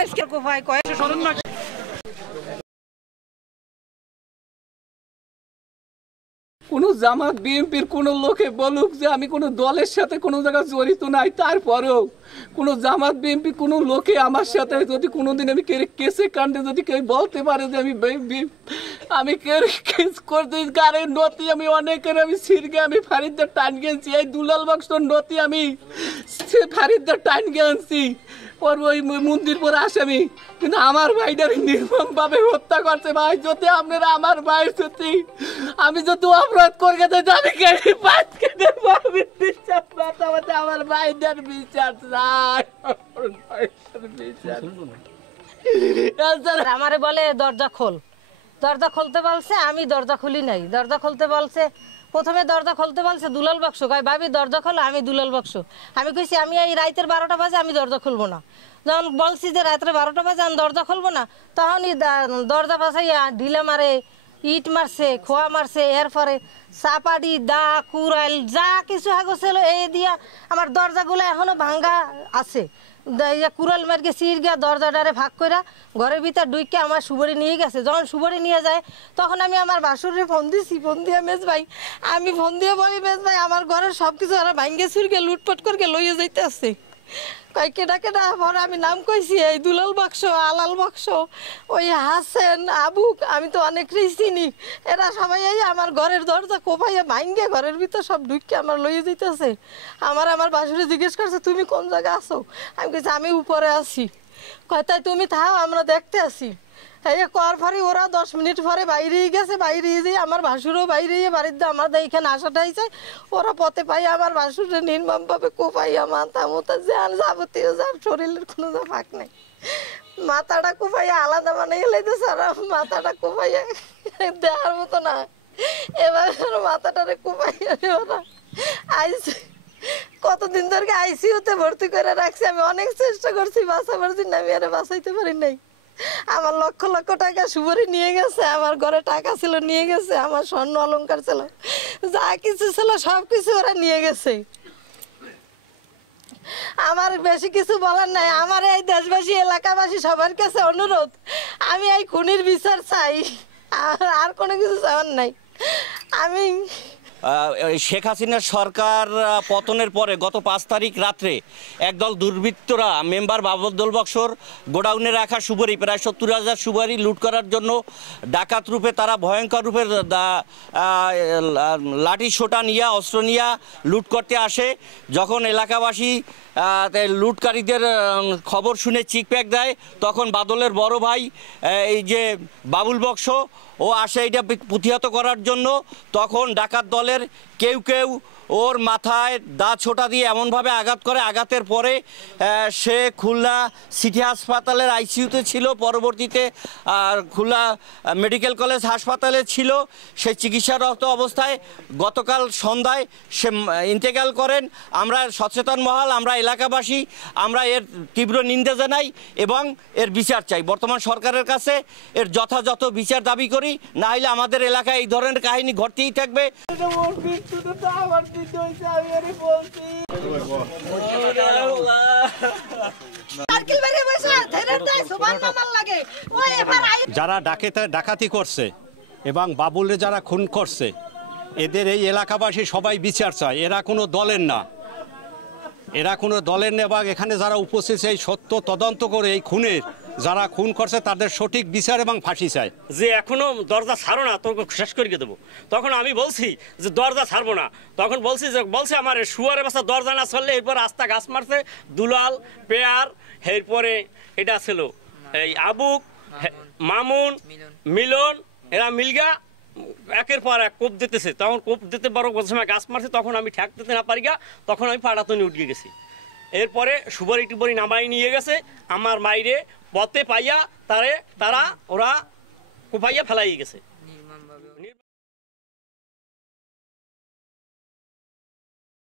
আজকে কোপায় কয় কোনো জামাত বিএনপির কোনো লোকে বলুক যে আমি কোনো দলের সাথে কোনো জায়গায় জড়িত নাই, তারপরেও কোনো জামাত বিএনপি কোনো লোকে আমার সাথে যদি কোনোদিন আমি কেসে কাণ্ডে যদি কেউ বলতে পারে যে আমি কেস করতে গাড়ির নথি আমি অনেকের আমি সিরগে আমি ফারিদদের টান গেছি, এই দুলাল বাক্সর নথি আমি ফারিদদের টান গেছি ওর ওই মন্দির পরে আসামি, কিন্তু আমার ভাইটার নির্মমভাবে হত্যা করছে। ভাই যদি আপনারা আমার ভাইয়ের যদি আমি যদি অপরাধ করে যেতে আমি কেটে পাঁচ কেটে আমার ভাইটার বিচার চাই। আমারে বলে দরজা খোল, দরজা খুলতে বলছে, আমি দরজা খুলি নাই। দরজা খুলতে বলছে, প্রথমে দরজা খুলতে বলছে দুলাল বাক্স, কয় ভাবি দরজা খোলো, আমি দুলাল বাক্স। আমি কইছি আমি এই রাতের 12টা বাজে আমি দরজা খুলবো না। যখন বলছি যে রাত্রে 12টা বাজে আমি দরজা খুলবো না, তখনই দরজা বাসাইয়া ঢিলা মারে, ইট মারছে, খোয়া মারছে, এরপরে চাপাটি দা কুড়াইল যা কিছু ছিল এই দিয়া আমার দরজাগুলো এখনো ভাঙ্গা আছে। কুড়াল মার্কে চির গিয়া দরজাটারে ভাগ করে ঘরের ভিতর ডুইকে আমার সুবরি নিয়ে গেছে। যখন সুবরি নিয়ে যায় তখন আমি আমার বাসুরে ফোন দিছি, ফোন দিয়ে মেজ ভাই আমি ফোন দিয়ে বলি মেজ ভাই আমার ঘরের সব কিছু ওরা ভাঙ্গে চুরকে লুটপাট করে লইয়ে যাইতে আসছে। কয় কেডা কেডা, পরে আমি নাম কইছি এই দুলাল বাক্স, আলাল বাক্স, ওই হাসেন, আবুক, আমি তো অনেকটাই চিনি। এরা সবাই আমার ঘরের দরজা কোপাইয়া ভাঙ্গে ঘরের ভিতর সব ঢুকে আমার লইয়ে দিতেছে। আমার বাসুরে জিজ্ঞেস করছে তুমি কোন জায়গায় আছো? আমি কইছি আমি উপরে আছি। কয় তাই তুমি থাও আমরা দেখতে আসি। এই কর পরে ওরা 10 মিনিট পরে বাইরেই গেছে, বাইরে যেয়ে আমার ভাসুরও বাইরে বাড়িতে আমাদের এইখানে আসাটা হয়েছে। ওরা পথে পাই আমার ভাসুরে নির্মমভাবে কোপাইয়া মাথা মোতা যান যাবতীয় যার শরীরের কোনো ফাঁক নেই, মাথাটা কোপাইয়া আলাদা বানাইয়া লাইতেছে। আর মাথাটা কোপাইয়া দেওয়ার মতো না, এবার মাথাটারে কোপাইয়া ওরা আইসি কতদিন ধরে আইসিইউতে ভর্তি করে রাখছি। আমি অনেক চেষ্টা করছি বাঁচাবার জন্য, আমি আরে বাঁচাইতে পারি নাই। আমার লক্ষ লক্ষ টাকা সুবরি নিয়ে গেছে, আমার ঘরে টাকা ছিল নিয়ে গেছে, আমার স্বর্ণ অলংকার ছিল, যা কিছু ছিল সব কিছু ওরা নিয়ে গেছে। আমার বেশি কিছু বলার নাই। আমার এই দেশবাসী এলাকাবাসী সবার কাছে অনুরোধ, আমি এই খুনির বিচার চাই, আর কোনো কিছু চাওয়ার নাই। আমি শেখ হাসিনার সরকার পতনের পরে গত 5 তারিখ রাত্রে একদল দুর্বৃত্তরা মেম্বার বাবুল বক্সর গোডাউনে রাখা সুবরি প্রায় 70,000 সুবরি লুট করার জন্য ডাকাত রূপে তারা ভয়ঙ্কর রূপে লাঠি সোটা নিয়ে অস্ত্র নিয়ে লুট করতে আসে। যখন এলাকাবাসী লুটকারীদের খবর শুনে চিকপ্যাক দেয়, তখন বাদলের বড় ভাই এই যে বাবুল বক্স ও আসে এটা প্রতিহত করার জন্য। তখন ডাকাত দলের কেউ কেউ ওর মাথায় দা ছোটা দিয়ে এমনভাবে আঘাত করে, আঘাতের পরে সে খুলনা সিটি হাসপাতালের আইসিইউতে ছিল, পরবর্তীতে খুলনা মেডিকেল কলেজ হাসপাতালে ছিল। সে চিকিৎসারত অবস্থায় গতকাল সন্ধ্যায় সে ইন্তেকাল করেন। আমরা সচেতন মহল, আমরা এলাকাবাসী, আমরা এর তীব্র নিন্দা জানাই এবং এর বিচার চাই। বর্তমান সরকারের কাছে এর যথাযথ বিচার দাবি করি, না হলে আমাদের এলাকায় এই ধরনের কাহিনী ঘটতেই থাকবে। যারা ডাকাতি করছে এবং বাবুলরে যারা খুন করছে, এদের এই এলাকাবাসী সবাই বিচার চায়। এরা কোনো দলের না, এরা কোনো দলের না, এবং এখানে যারা উপস্থিত এই সত্য তদন্ত করে এই খুনের যারা খুন করছে তাদের সঠিক বিচার এবং ফাঁসি চায়। যে এখনো দরজা ছাড়ো না, তোকে শেষ করে দেবো। তখন আমি বলছি যে দরজা ছাড়বো না। তখন বলছে আমার শুয়ারের বাসা দরজা না ছাড়লে এরপর রাস্তা গাছ মারছে দুলাল, পেয়ার, এরপরে এটা ছিল এই আবুক, মামুন, মিলন, এরা মিলগা একের পর এক কোপ দিতেছে। তখন কোপ দিতে পারো সময় গাছ মারছে, তখন আমি ঠ্যাক দিতে না পারি গা, তখন আমি পাড়াতনে উঠে গেছি। এরপরে সুবরি টুবরি নামাই নিয়ে গেছে আমার মাইরে পথে পাইয়া ওরা কোপাইয়া ফেলাই গেছে।